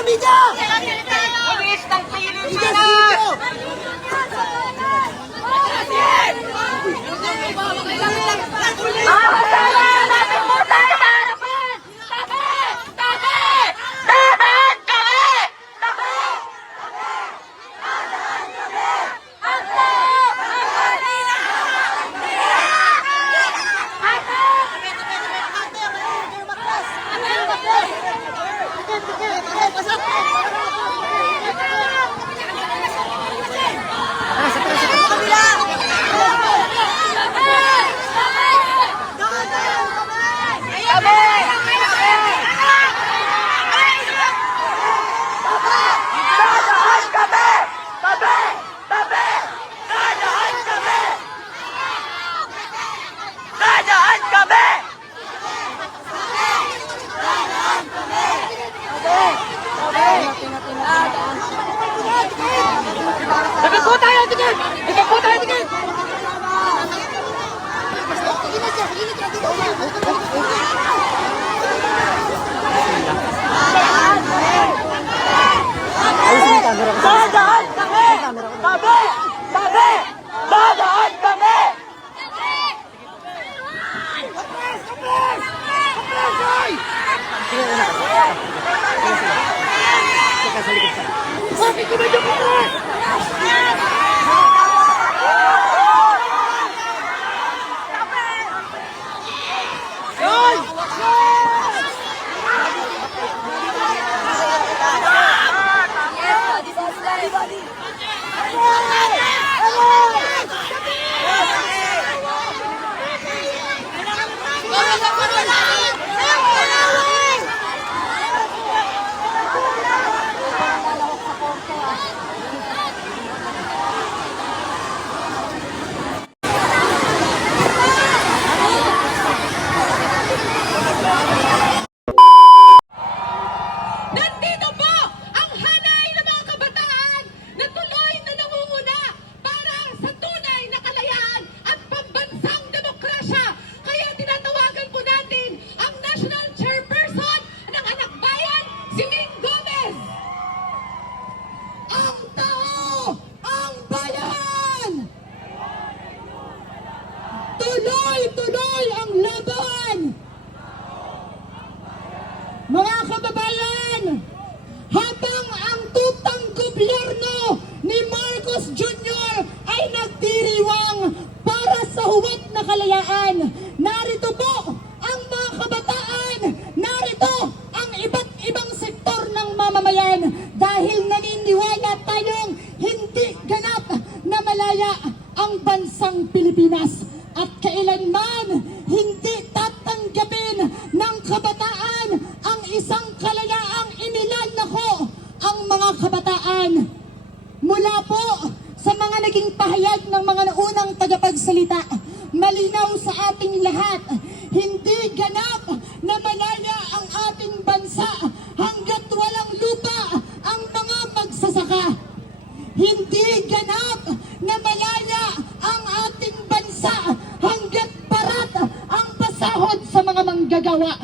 Media! Pulis ng Media! Pilipinas! Natin po tayo sa harapan! Tabi! Tabi! Laban kami! Tabi! Dadaan kami! Dapat po tayo, tingin! Dapat po tayo, tingin! Dadaan kami! Tabi! Tabi! Dadaan kami! Bakit ko ba yung oras? Nandito po ang hanay ng mga kabataan na tuloy na nangunguna para sa tunay na kalayaan at pambansang demokrasya. Kaya tinatawagan po natin ang National Chairperson ng Anak Bayan, si Ming Gomez. Ang tao, ang bayan! Tuloy-tuloy ang laban! Mga kababayan, habang ang tutang gobyerno ni Marcos Jr. ay nagdiriwang para sa huwad na kalayaan, narito po ang mga kabataan, narito ang iba't ibang sektor ng mamamayan dahil naniniwala tayong hindi ganap na malaya ang bansang Pilipinas at kailanman hindi tatanggapin ng kabataan ang isang kalayaang inilalako ang mga kabataan. Mula po sa mga naging pahayag ng mga naunang tagapagsalita, malinaw sa ating lahat, hindi ganap na malaya ang ating bansa hanggat walang lupa ang mga magsasaka. Hindi ganap na malaya ang ating bansa hanggat parat ang pasahod sa mga manggagawa.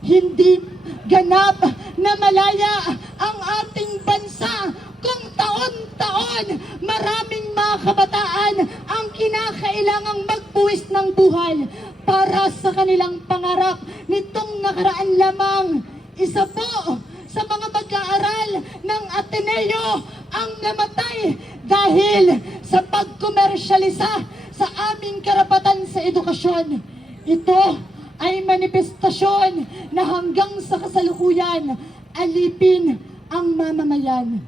Hindi ganap na malaya ang ating bansa kung taon-taon maraming mga kabataan ang kinakailangang magbuwis ng buhay para sa kanilang pangarap. Nitong nakaraan lamang, isa po sa mga mag-aaral ng Ateneo ang namatay dahil sa pagkomersyalisa sa aming karapatan sa edukasyon. Ito ay manifestasyon na hanggang sa kasalukuyan alipin ang mamamayan.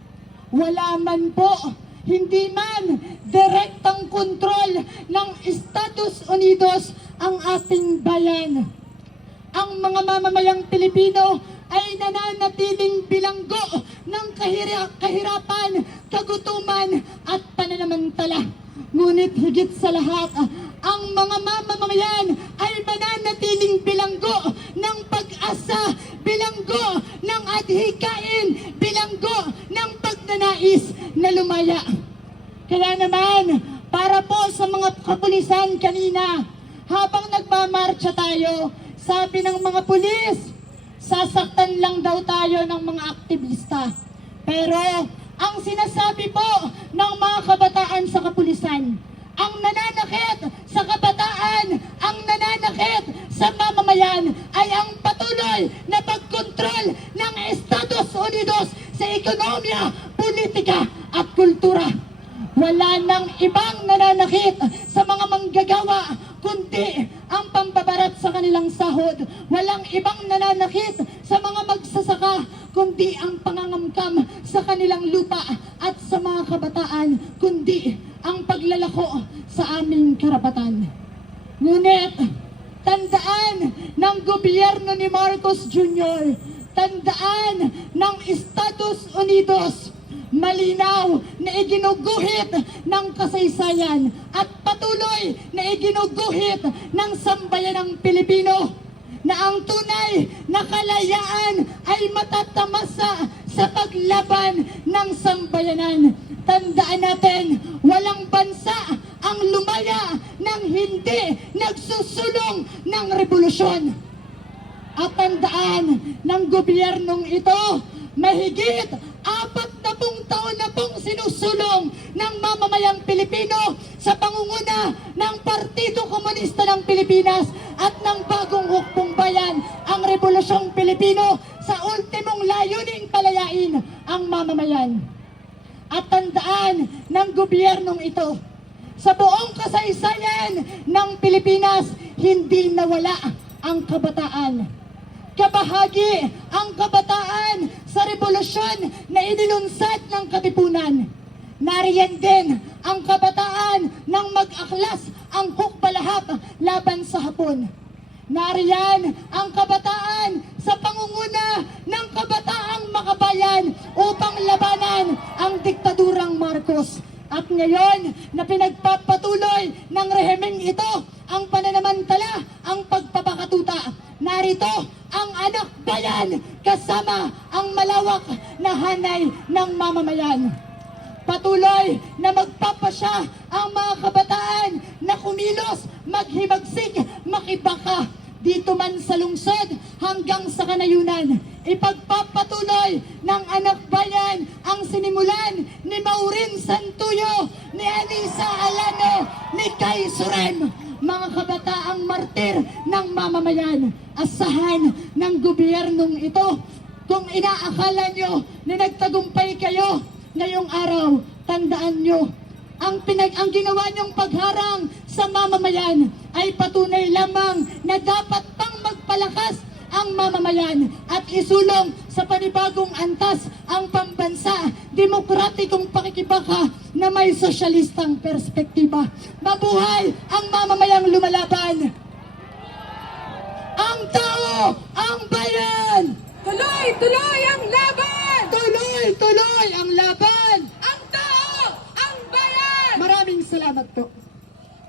Wala man po, hindi man direktang kontrol ng Estados Unidos ang ating bayan. Ang mga mamamayang Pilipino ay nananatiling bilanggo ng kahirapan, kagutuman at pananamantala. Ngunit higit sa lahat, ang mga mamamayan ay mananatiling bilanggo ng pag-asa, bilanggo ng adhikain, bilanggo ng pagnanais na lumaya. Kaya naman, para po sa mga kapulisan kanina, habang nagmamarcha tayo, sabi ng mga pulis, sasaktan lang daw tayo ng mga aktivista. Pero ang sinasabi po ng mga kabataan sa kapulisan, ang nananakit sa kabataan, ang nananakit sa mamamayan ay ang patuloy na pagkontrol ng Estados Unidos sa ekonomiya, politika at kultura. Wala nang ibang nananakit sa mga manggagawa kundi ang pambabarat sa kanilang sahod. Walang ibang nananakit sa mga magsasaka kundi ang pangangamkam sa kanilang lupa, at sa mga kabataan kundi ang paglalako sa aming karapatan. Ngunit tandaan ng gobyerno ni Marcos Jr., tandaan ng Estados Unidos, malinaw na iginuguhit ng kasaysayan at patuloy na iginuguhit ng sambayanang Pilipino na ang tunay na kalayaan ay matatamasa sa paglaban ng sambayanan. Tandaan natin, walang bansa ang lumaya nang hindi nagsusulong ng revolusyon. At tandaan ng gobyernong ito, mahigit 40 taon na pong sinusulong ng mamamayang Pilipino sa pangunguna ng Partido Komunista ng Pilipinas at ng Bagong Hukbong Bayan, ang Rebolusyong Pilipino, sa ultimong layuning palayain ang mamamayan. At tandaan ng gobyernong ito, sa buong kasaysayan ng Pilipinas, hindi nawala ang kabataan. Kabahagi ang kabataan sa revolusyon na inilunsad ng Katipunan. Nariyan din ang kabataan ng mag-aklas ang hukbalahap laban sa Hapon. Nariyan ang kabataan sa pangunguna ng kabataang makabayan upang labanan ang diktadurang Marcos. At ngayon na pinagpapatuloy ng rehimeng ito ang pananamantala, ang pagpapakatuta, narito ang anak bayan kasama ang malawak na hanay ng mamamayan. Patuloy na magpapasya ang mga kabataan na kumilos, maghimagsik, makibaka dito man sa lungsod hanggang sa kanayunan. Ipagpapatuloy ng anak bayan ang sinimulan ni Maureen Santuyo, ni Anissa Alano, ni Kay Surem, mga kabataang martir ng mamamayan. Asahan ng gobyernong ito, kung inaakala nyo na nagtagumpay kayo ngayong araw, tandaan nyo, ang ginawa nyong pagharang sa mamamayan ay patunay lamang na dapat pang magpalakas ang mamamayan at isulong sa panibagong antas ang pambansa, demokratikong pakikibaka na may sosyalistang perspektiba. Mabuhay ang mamamayang lumalaban! Ang tao, ang bayan! Tuloy-tuloy ang laban! Tuloy-tuloy ang laban! Ang tao, ang bayan! Maraming salamat po.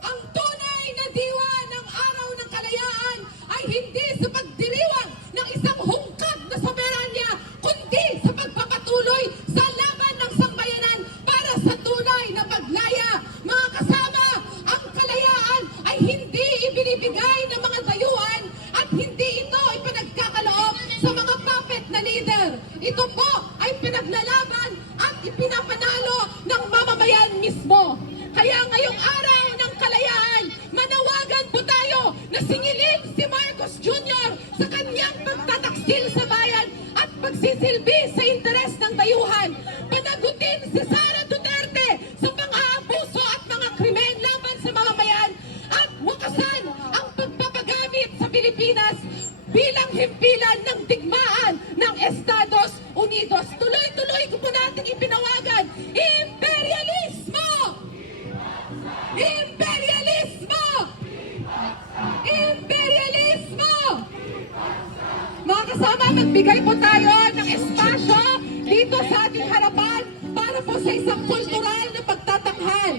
Ang tunay na diwa ng araw ng kalayaan ay hindi sa pagdiriwang ng isang hungkag na soberanya, kundi sa pagpapatuloy sa laban ng sambayanan para sa tunay na paglaya. Mga kasama, ang kalayaan ay hindi ibinibigay ng mga dayuhan at hindi ito ipinagkakaloob sa mga puppet na leader. Ito po ay pinaglalaban at ipinapanalo ng mamamayan mismo. Kaya ngayong araw ng kalayaan, manawagan po tayo na singilin si Marcos Jr. sa kanyang pagtataksil sa bayan at pagsisilbi sa interes ng dayuhan. Panagutin si Sara Duterte sa pang-aabuso at mga krimen laban sa mamamayan at wakasan ang pagpapagamit sa Pilipinas bilang himpilan ng digmaan ng Estados Unidos. Tuloy-tuloy ko po natin ipinawagan, imperialismo! Imperialismo! Imperialismo! Mga kasama, magbigay po tayo ng espasyo dito sa ating harapan para po sa isang kultural na pagtatanghal.